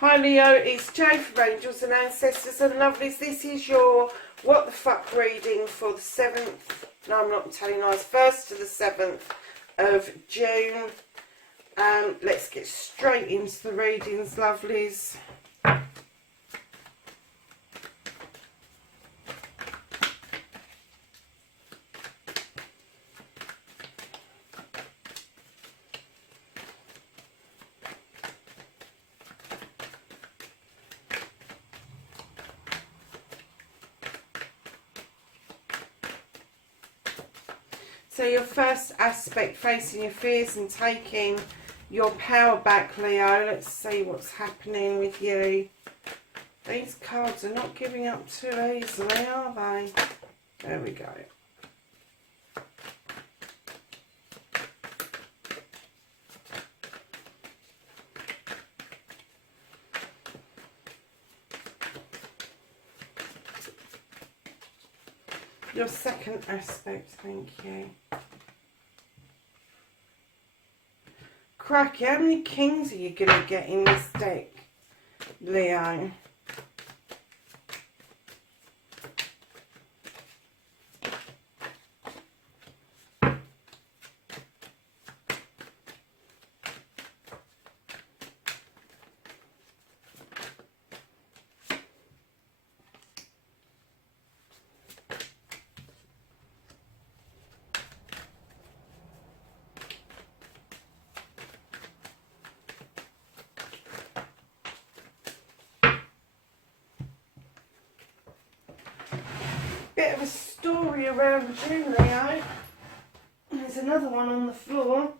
Hi Leo, it's Jo from Angels and Ancestors and Lovelies. This is your What the Fuck reading for the 7th, no I'm not telling lies, 1st to the 7th of June. Let's get straight into the readings, lovelies. So your first aspect, facing your fears and taking your power back, Leo. Let's see what's happening with you. These cards are not giving up too easily, are they? There we go. Your second aspect, thank you. Cracky, how many kings are you going to get in this deck, Leo? Bit of a story around you, Leo. There's another one on the floor.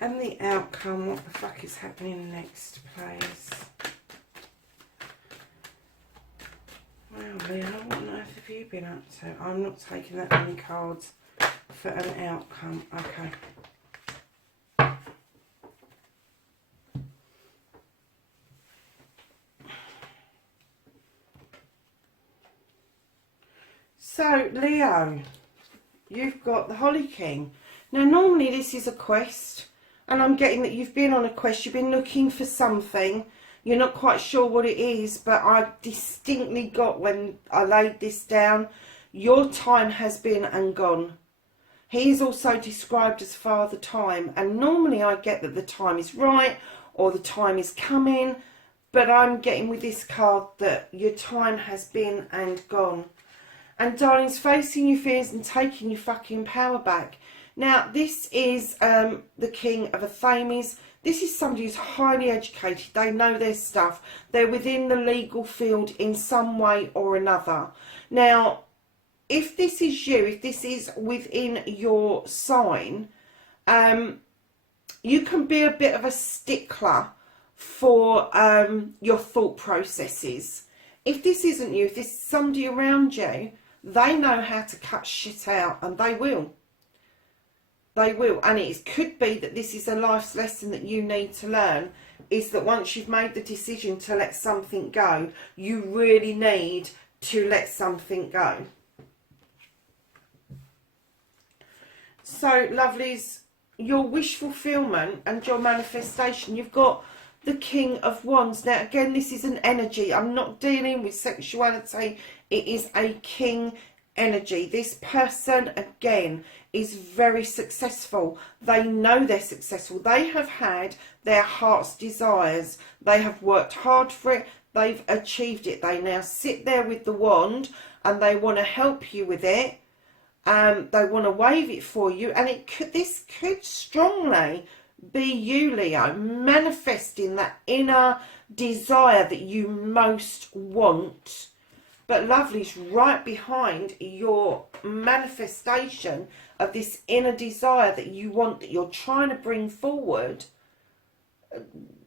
And the outcome, what the fuck is happening next, please? Wow, Leo, what on earth have you been up to? I'm not taking that many cards for an outcome. Okay. So, Leo, you've got the Holly King. Now, normally this is a quest, and I'm getting that you've been on a quest. You've been looking for something. You're not quite sure what it is, but I distinctly got when I laid this down, your time has been and gone. He is also described as Father Time, and normally I get that the time is right or the time is coming, but I'm getting with this card that your time has been and gone. And darlings, facing your fears and taking your fucking power back. Now, this is the King of Athames. This is somebody who's highly educated. They know their stuff. They're within the legal field in some way or another. Now, if this is you, if this is within your sign, you can be a bit of a stickler for your thought processes. If this isn't you, if this is somebody around you, they know how to cut shit out, and they will. They will, and it could be that this is a life's lesson that you need to learn, is that once you've made the decision to let something go, you really need to let something go. So, lovelies, your wish fulfillment and your manifestation, you've got the King of Wands. Now, again, this is an energy. I'm not dealing with sexuality. It is a king energy. This person, again, is very successful. They know they're successful. They have had their heart's desires. They have worked hard for it. They've achieved it. They now sit there with the wand and they want to help you with it. They want to wave it for you, and this could strongly be you, Leo, manifesting that inner desire that you most want. But lovely's right behind your manifestation of this inner desire that you want, that you're trying to bring forward.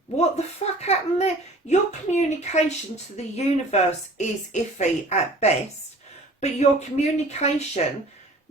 What the fuck happened there? Your communication to the universe is iffy at best, but your communication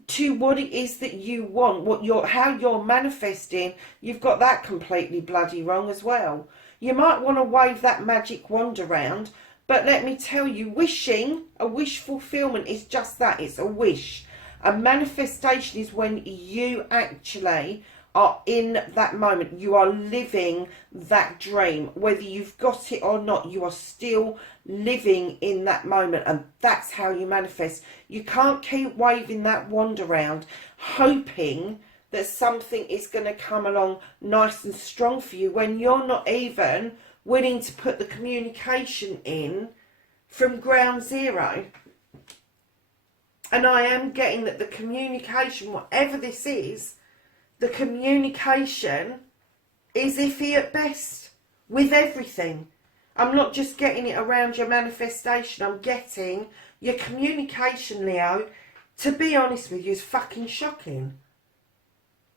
to what it is that you want, how you're manifesting, you've got that completely bloody wrong as well. You might want to wave that magic wand around, but let me tell you, wishing, a wish fulfillment is just that, it's a wish. A manifestation is when you actually are in that moment. You are living that dream. Whether you've got it or not, you are still living in that moment, and that's how you manifest. You can't keep waving that wand around hoping that something is going to come along nice and strong for you when you're not even willing to put the communication in from ground zero. And I am getting that the communication, whatever this is, the communication is iffy at best with everything. I'm not just getting it around your manifestation, I'm getting your communication, Leo, to be honest with you, is fucking shocking.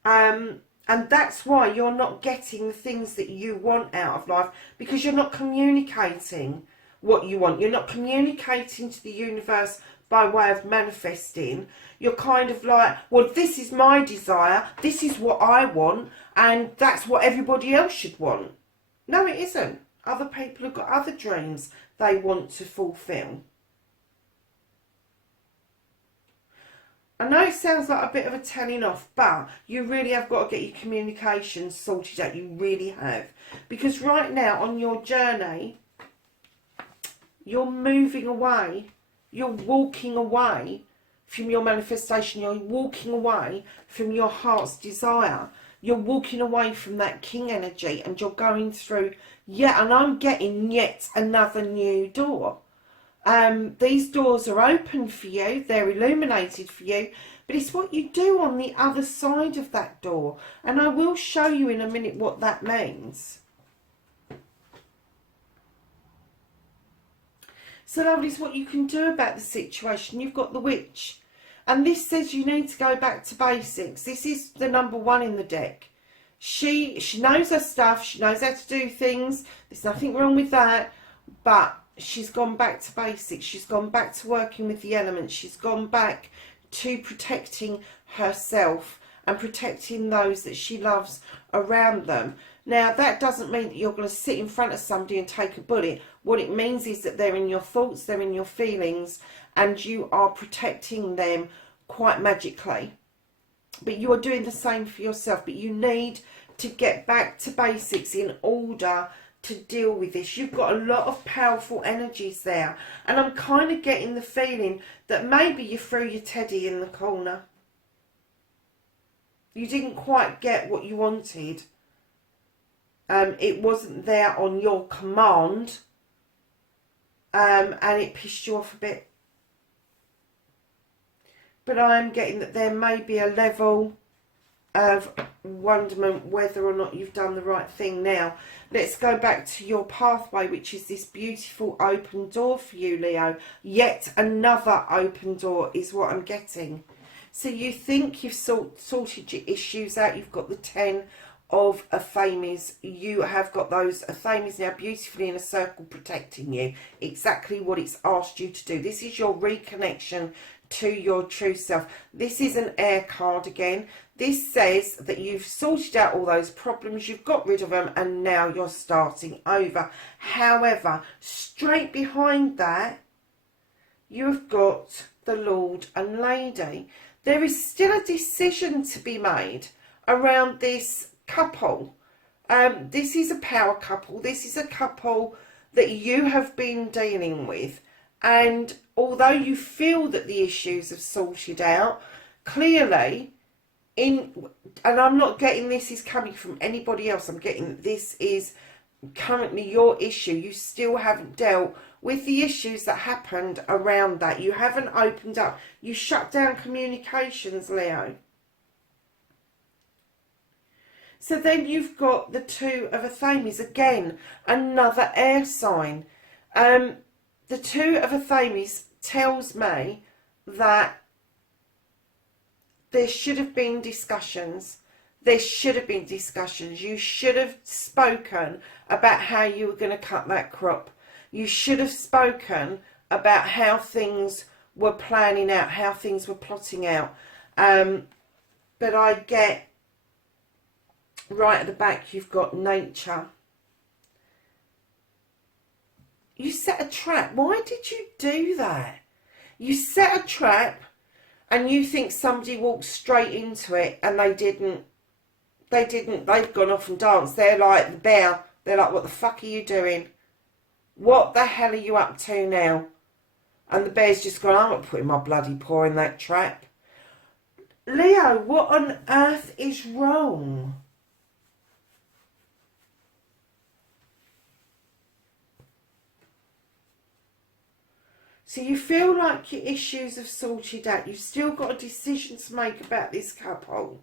And that's why you're not getting the things that you want out of life, because you're not communicating what you want. You're not communicating to the universe by way of manifesting. You're kind of like, well, this is my desire, this is what I want, and that's what everybody else should want. No, it isn't. Other people have got other dreams they want to fulfill. I know it sounds like a bit of a telling off, but you really have got to get your communication sorted out. You really have. Because right now on your journey, you're moving away. You're walking away from your manifestation. You're walking away from your heart's desire. You're walking away from that king energy, and you're going through and I'm getting yet another new door. These doors are open for you, they're illuminated for you, but it's what you do on the other side of that door. And I will show you in a minute what that means. So lovelies, what you can do about the situation, you've got the witch. And this says you need to go back to basics. This is the number one in the deck. She knows her stuff, she knows how to do things, there's nothing wrong with that, but she's gone back to basics. She's gone back to working with the elements. She's gone back to protecting herself and protecting those that she loves around them. Now, that doesn't mean that you're going to sit in front of somebody and take a bullet. What it means is that they're in your thoughts, they're in your feelings, and you are protecting them quite magically. But you are doing the same for yourself. But you need to get back to basics in order to deal with this. You've got a lot of powerful energies there, and I'm kind of getting the feeling that maybe you threw your teddy in the corner. You didn't quite get what you wanted. It wasn't there on your command, and it pissed you off a bit. But I'm getting that there may be a level of wonderment whether or not you've done the right thing. Now, let's go back to your pathway, which is this beautiful open door for you, Leo. Yet another open door is what I'm getting. So you think you've sorted your issues out. You've got the 10 of Athames. You have got those Athames now beautifully in a circle protecting you. Exactly what it's asked you to do. This is your reconnection to your true self. This is an air card again. This says that you've sorted out all those problems, you've got rid of them, and now you're starting over. However, straight behind that, you've got the Lord and Lady. There is still a decision to be made around this couple. This is a power couple. This is a couple that you have been dealing with. And although you feel that the issues have sorted out, clearly, and I'm not getting this is coming from anybody else, I'm getting that this is currently your issue. You still haven't dealt with the issues that happened around that. You haven't opened up. You shut down communications, Leo. So then you've got the 2 of Athames, again, another air sign. The 2 of Athames tells me that there should have been discussions. There should have been discussions. You should have spoken about how you were going to cut that crop. You should have spoken about how things were planning out, how things were plotting out. But I get right at the back, you've got nature. You set a trap. Why did you do that? You set a trap and you think somebody walked straight into it, and they didn't. They didn't. They've gone off and danced. They're like the bear. They're like, what the fuck are you doing? What the hell are you up to now? And the bear's just gone, I'm not putting my bloody paw in that trap. Leo, what on earth is wrong? So you feel like your issues have sorted out. You've still got a decision to make about this couple.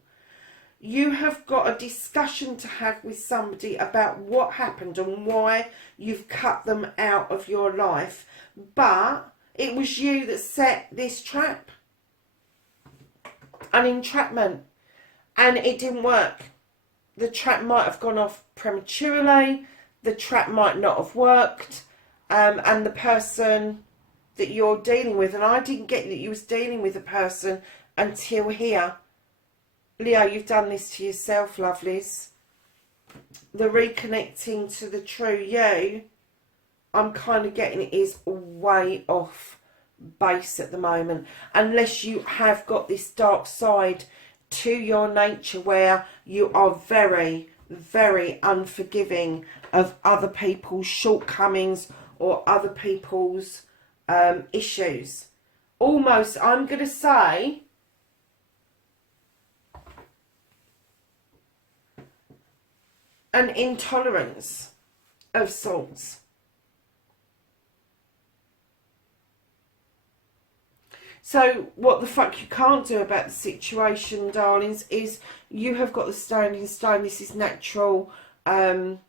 You have got a discussion to have with somebody about what happened and why you've cut them out of your life. But it was you that set this trap. An entrapment. And it didn't work. The trap might have gone off prematurely. The trap might not have worked. And the person that you're dealing with, and I didn't get that you was dealing with a person until here. Leo, you've done this to yourself, lovelies. The reconnecting to the true you, I'm kind of getting it is way off base at the moment. Unless you have got this dark side to your nature where you are very, very unforgiving of other people's shortcomings or other people's issues. Almost, I'm going to say, an intolerance of sorts. So what the fuck you can't do about the situation, darlings, is you have got the standing stone. This is natural. This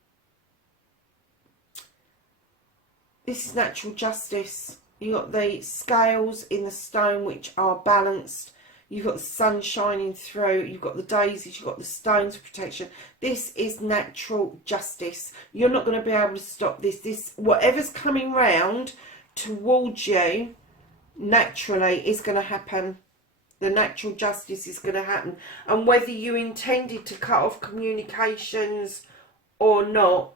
is natural justice. You've got the scales in the stone which are balanced. You've got the sun shining through. You've got the daisies. You've got the stones of protection. This is natural justice. You're not going to be able to stop this. This, whatever's coming round towards you, naturally is going to happen. The natural justice is going to happen. And whether you intended to cut off communications or not,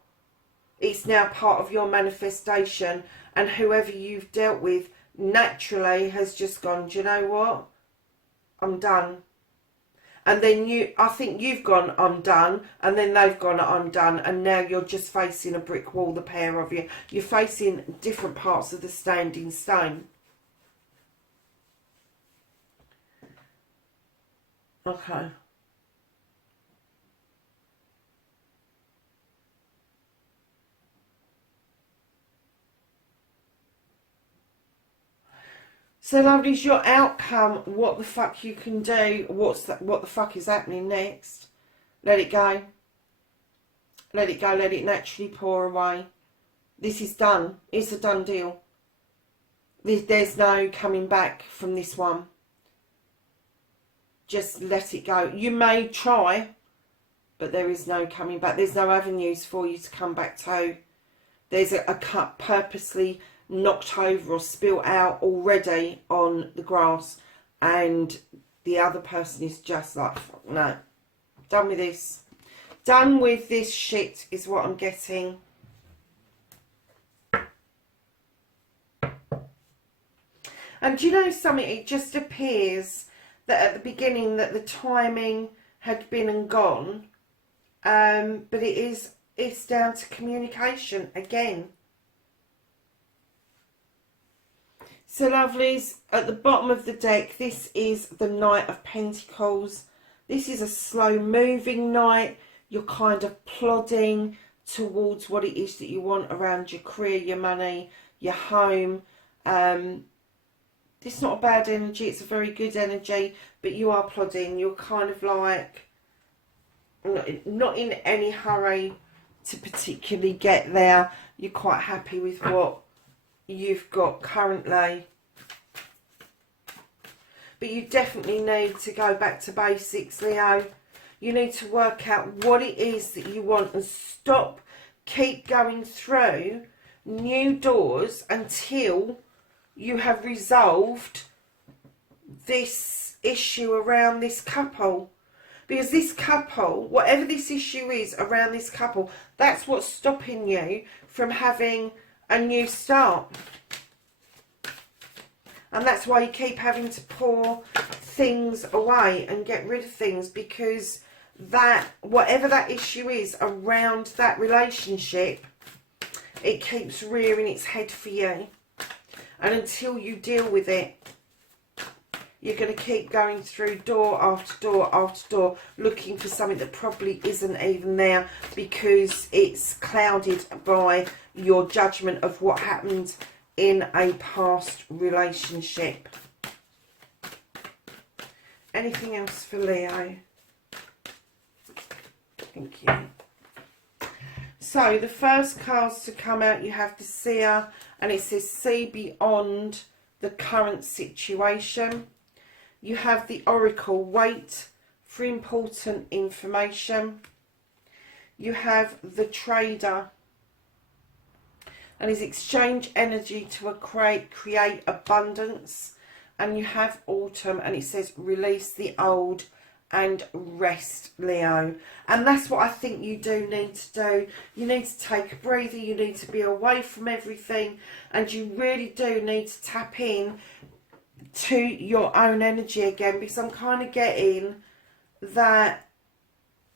it's now part of your manifestation. And whoever you've dealt with naturally has just gone, do you know what? I'm done. And then I think you've gone, I'm done. And then they've gone, I'm done. And now you're just facing a brick wall, the pair of you. You're facing different parts of the standing stone. Okay. So lovelies, your outcome, what the fuck you can do, what the fuck is happening next. Let it go. Let it go, let it naturally pour away. This is done. It's a done deal. There's no coming back from this one. Just let it go. You may try, but there is no coming back. There's no avenues for you to come back to. There's a cup purposely knocked over or spilt out already on the grass, and the other person is just like, no, done with this. Done with this shit is what I'm getting. And do you know something? It just appears that at the beginning that the timing had been and gone, but it's down to communication again. So lovelies, at the bottom of the deck, this is the Knight of Pentacles. This is a slow moving knight. You're kind of plodding towards what it is that you want around your career, your money, your home. It's not a bad energy, it's a very good energy, but you are plodding. You're kind of like not in any hurry to particularly get there. You're quite happy with what you've got currently, but you definitely need to go back to basics, Leo. You need to work out what it is that you want and keep going through new doors until you have resolved this issue around this couple. Because this couple, whatever this issue is around this couple, that's what's stopping you from having a new start. And that's why you keep having to pour things away and get rid of things, because that, whatever that issue is around that relationship, it keeps rearing its head for you. And until you deal with it, you're going to keep going through door after door after door, looking for something that probably isn't even there, because it's clouded by your judgment of what happened in a past relationship. Anything else for Leo? Thank you. So the first cards to come out, you have the Seer, and it says see beyond the current situation. You have the Oracle, wait for important information. You have the Trader, and is exchange energy to create abundance. And you have Autumn, and it says release the old and rest, Leo. And that's what I think you do need to do. You need to take a breather, you need to be away from everything, and you really do need to tap in to your own energy again, because I'm kind of getting that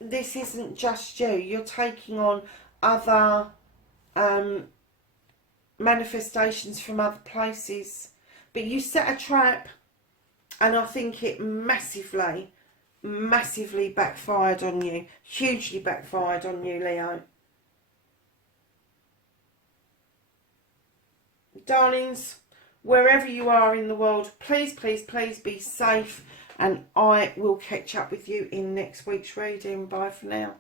this isn't just you. You're taking on other manifestations from other places, but you set a trap, and I think it massively backfired on you, hugely backfired on you, Leo. Darlings, wherever you are in the world, please, please, please be safe, and I will catch up with you in next week's reading. Bye for now.